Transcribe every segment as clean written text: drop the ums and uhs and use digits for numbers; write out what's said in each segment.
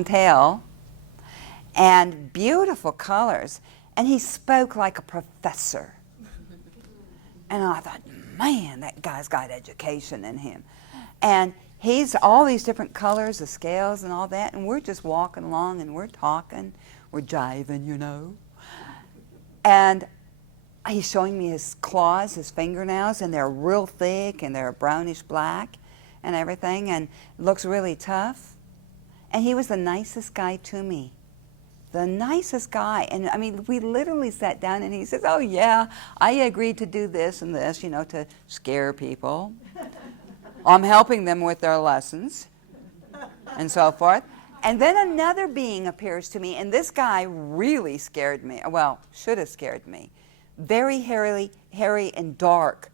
tail and beautiful colors. And he spoke like a professor. And I thought, man, that guy's got education in him. And he's all these different colors, the scales and all that, and we're just walking along and we're talking, we're jiving, you know. And he's showing me his claws, his fingernails, and they're real thick and they're brownish black and everything, and looks really tough. And he was the nicest guy to me. The nicest guy. And I mean, we literally sat down and he says, oh yeah, I agreed to do this and this, you know, to scare people. I'm helping them with their lessons and so forth. And then another being appears to me, and this guy really scared me. Well, should have scared me. Very hairy and dark.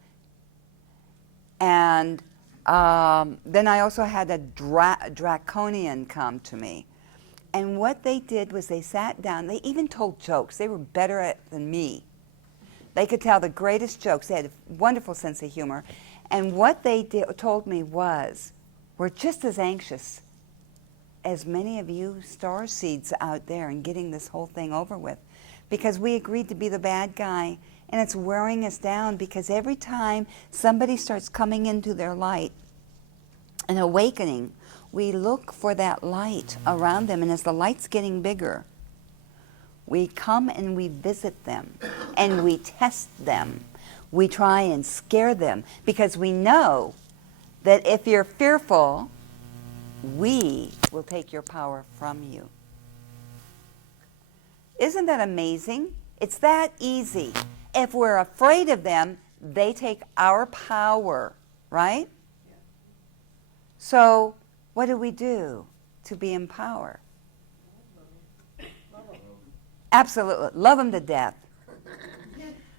And then I also had a draconian come to me. And what they did was they sat down. They even told jokes. They were better at it than me. They could tell the greatest jokes. They had a wonderful sense of humor. And what they told me was, we're just as anxious as many of you star seeds out there in getting this whole thing over with. Because we agreed to be the bad guy. And it's wearing us down because every time somebody starts coming into their light, an awakening, we look for that light around them, and as the light's getting bigger, we come and we visit them, and we test them. We try and scare them, because we know that if you're fearful, we will take your power from you. Isn't that amazing? It's that easy. If we're afraid of them, they take our power, right? Yeah. So, what do we do to be in power? Absolutely. Love them to death.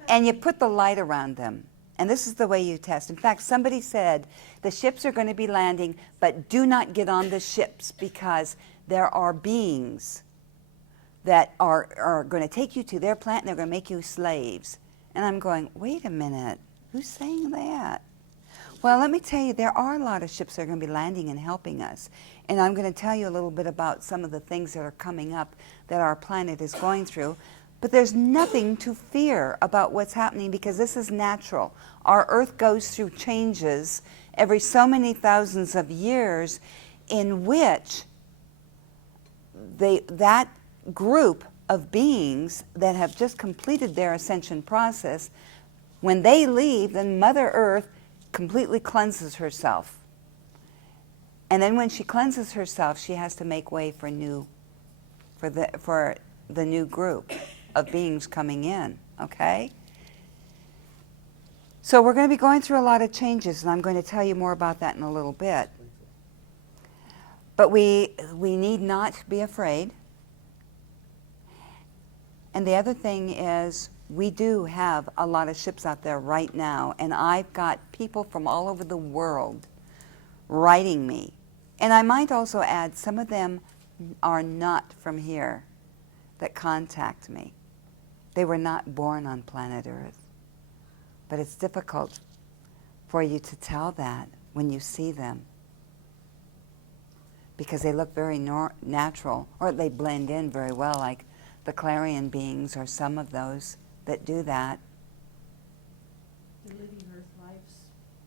And you put the light around them. And this is the way you test. In fact, somebody said, the ships are going to be landing, but do not get on the ships because there are beings that are going to take you to their planet and they're going to make you slaves. And I'm going, wait a minute, who's saying that? Well, let me tell you, there are a lot of ships that are going to be landing and helping us. And I'm going to tell you a little bit about some of the things that are coming up that our planet is going through. But there's nothing to fear about what's happening because this is natural. Our Earth goes through changes every so many thousands of years in which that group of beings that have just completed their ascension process, when they leave, then Mother Earth completely cleanses herself. And then when she cleanses herself, she has to make way for the new group of beings coming in, okay? So we're going to be going through a lot of changes, and I'm going to tell you more about that in a little bit. But we need not be afraid. And the other thing is, we do have a lot of ships out there right now, and I've got people from all over the world writing me. And I might also add, some of them are not from here that contact me. They were not born on planet Earth. But it's difficult for you to tell that when you see them, because they look very natural, or they blend in very well, like the clarion beings or some of those that do that. They're living Earth lives.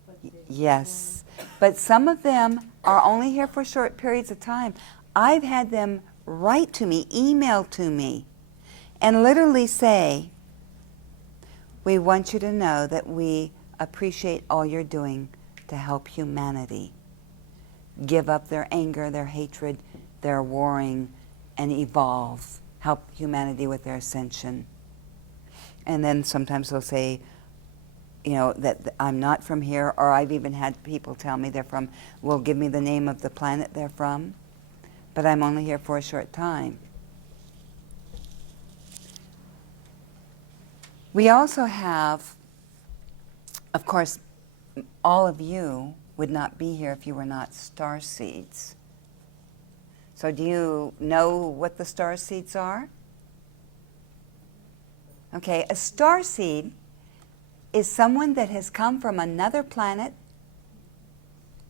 But yes, but some of them are only here for short periods of time. I've had them write to me, email to me, and literally say, we want you to know that we appreciate all you're doing to help humanity give up their anger, their hatred, their warring, and evolve. Help humanity with their ascension. And then sometimes they'll say, you know, that I'm not from here, or I've even had people tell me they're from, will give me the name of the planet they're from, but I'm only here for a short time. We also have, of course, all of you would not be here if you were not star seeds. So do you know what the star seeds are? Okay, a star seed is someone that has come from another planet,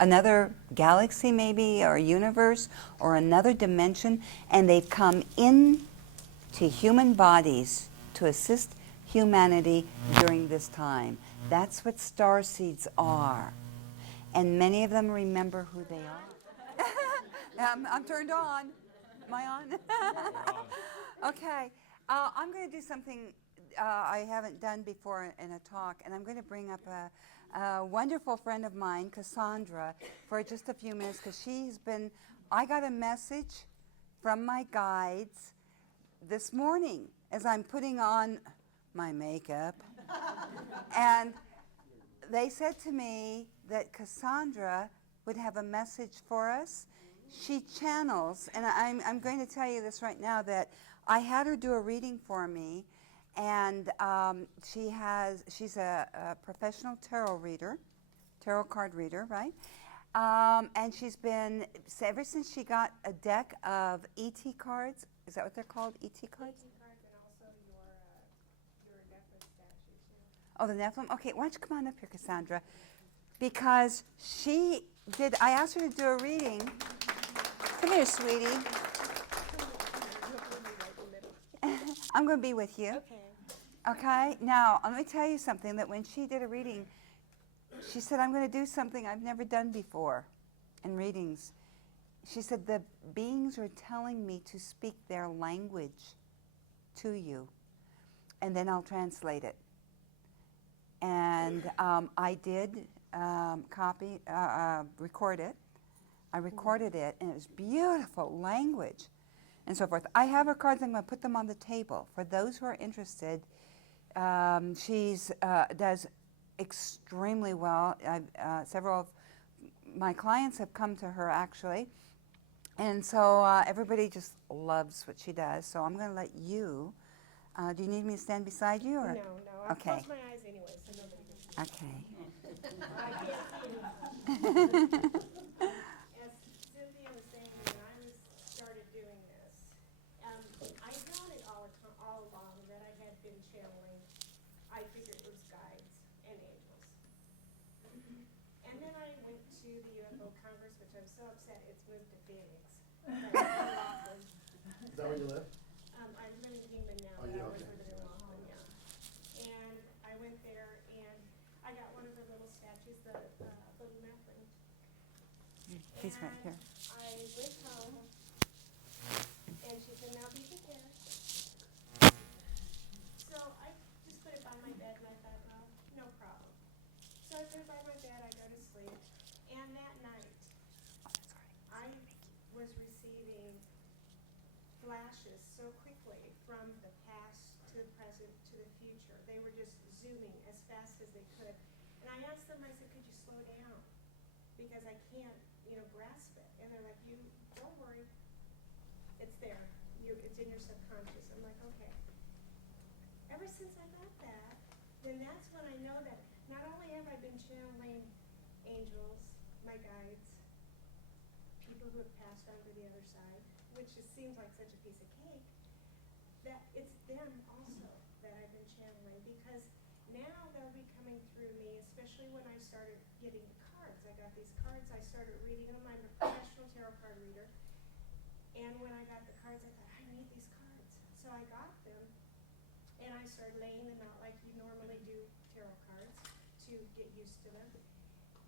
another galaxy maybe, or universe, or another dimension, and they've come in to human bodies to assist humanity during this time. That's what starseeds are. And many of them remember who they are. I'm turned on. Am I on? Okay. I'm going to do something I haven't done before in a talk, and I'm going to bring up a wonderful friend of mine, Cassandra, for just a few minutes, because I got a message from my guides this morning as I'm putting on my makeup, and they said to me that Cassandra would have a message for us. She channels, and I'm going to tell you this right now, that I had her do a reading for me, and she's a professional tarot card reader, right? And she's been, ever since she got a deck of ET cards, is that what they're called, ET cards? ET cards and also your Nephilim statues. Yeah. Oh, the Nephilim? Okay, why don't you come on up here, Cassandra? Because I asked her to do a reading. Come here, sweetie. I'm going to be with you. Okay. Okay? Now, let me tell you something, that when she did a reading, she said, I'm going to do something I've never done before in readings. She said, the beings are telling me to speak their language to you, and then I'll translate it. And I did record it. I recorded it, and it was beautiful language and so forth. I have her cards. I'm going to put them on the table. For those who are interested, she does extremely well. Several of my clients have come to her, actually. And so everybody just loves what she does. So I'm going to let you. Do you need me to stand beside you? Or? No. I Okay. close my eyes anyway, so nobody can see. Okay. I can't see anything. As Cynthia was saying, when I started doing this, I known it all along that I had been channeling. I figured it was guides and angels. And then I went to the UFO Congress, which I'm so upset it's moved to Phoenix. Is that where you live? I live in Kingman now, Oh, but yeah, I was okay. living in Rockland, yeah. And I went there, and I got one of the little statues, the little Nephilim. He's right here. I went home, and she said, now be prepared. So I just put it by my bed, and I thought, well, no problem. So I put it by my bed, I go to sleep, and that night, I was receiving flashes so quickly from the past to the present to the future. They were just zooming as fast as they could. And I asked them, I said, could you slow down? Because I can't, grasp it. And they're like, don't worry. It's there. It's in your subconscious. I'm like, okay. Ever since I got that, then that's when I know that not only have I been channeling angels, my guides, people who have passed on to the other side, which just seems like such a piece of cake, that it's them also that I've been channeling, because now they'll be coming through me, especially when I started getting the cards. I got these cards, I started reading them. I'm a professional tarot card reader. And when I got the cards, I thought, I need these cards. So I got them, and I started laying them out like you normally do tarot cards to get used to them.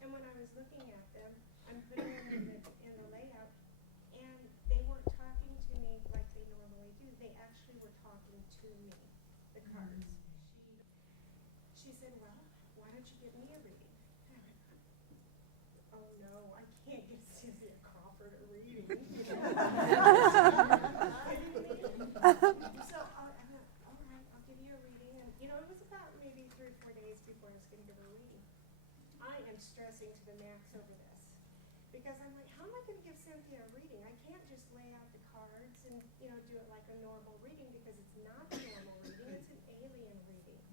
And when I was looking at them, I'm putting them in the layout, and they weren't talking to me like they normally do. They actually were talking to me, the cards. She said, well, why don't you give me a reading? And I went, oh no, I can't give Cynthia Crawford a reading. So I went, all right, I'll give you a reading. And it was about maybe 3 or 4 days before I was going to give her a reading. I am stressing to the max over this, because I'm like, how am I going to give Cynthia a reading? I can't just lay out the cards and do it like a normal reading, because it's not a normal reading, it's an alien reading.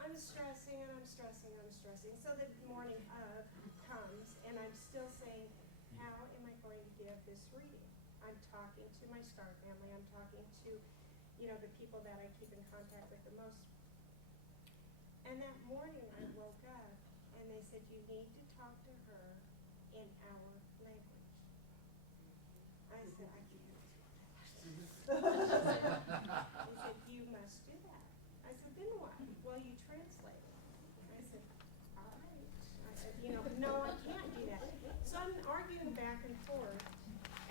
I'm stressing and I'm stressing and I'm stressing. So the morning of comes, and I'm still saying, how am I going to give this reading? I'm talking to my star family, I'm talking to the people that I keep in contact with the most. And that morning I woke up, and they said, you need to talk to her then what? Well, you translate it. I said, all right. No, I can't do that. So I'm arguing back and forth.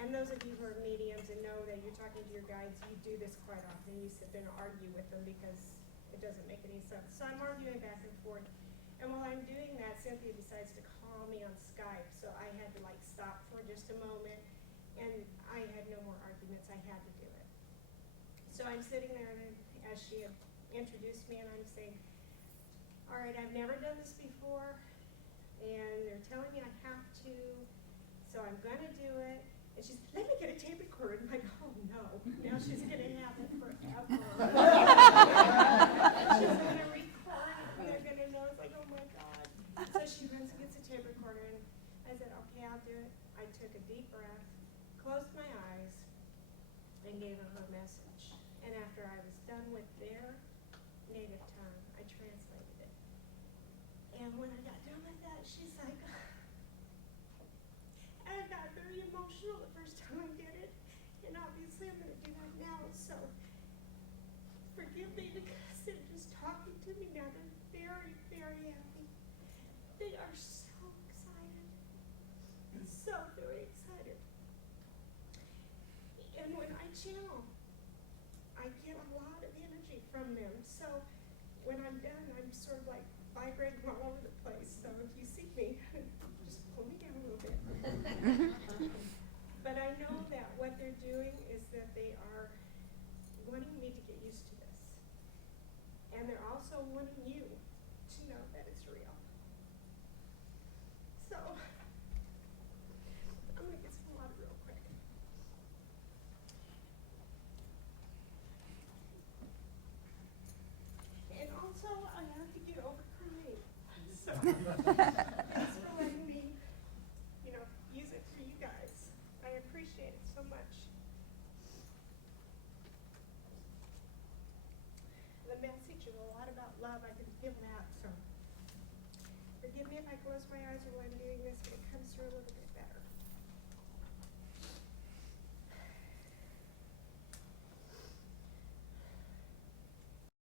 And those of you who are mediums and know that you're talking to your guides, you do this quite often. You sit there and argue with them because it doesn't make any sense. So I'm arguing back and forth. And while I'm doing that, Cynthia decides to call me on Skype. So I had to stop for just a moment. And I had no more arguments. I had to do it. So I'm sitting there, and as she had introduced me, and I'm saying, all right, I've never done this before, and they're telling me I have to, so I'm going to do it. And she's, let me get a tape recorder. And I'm like, oh no, now she's going to have it forever. She's going to record it, and they're going to know. It's like, oh my God. So she runs and gets a tape recorder, and I said, okay, I'll do it. I took a deep breath, closed my eyes, and gave her her message. And after I was done with their native tongue, I translated it. And when I got done with that, she's like, I got very emotional the first time I did it. And obviously I'm going to do that now. So forgive me because they're just talking to me now. They're very, very happy. They are so excited. So very excited. And when I channel, I get a lot of energy from them. So when I'm done, I'm sort of vibrating all over the place. So if you see me, just pull me down a little bit. But I know that what they're doing is that they are wanting me to get used to this. And they're also wanting you to know that it's real. So I'm going to get some water real quick. And also, I have to get over crying. So thanks for letting me, use it for you guys. I appreciate it so much. The message is a lot about love. I can feel that. So forgive me if I close my eyes while I'm doing this,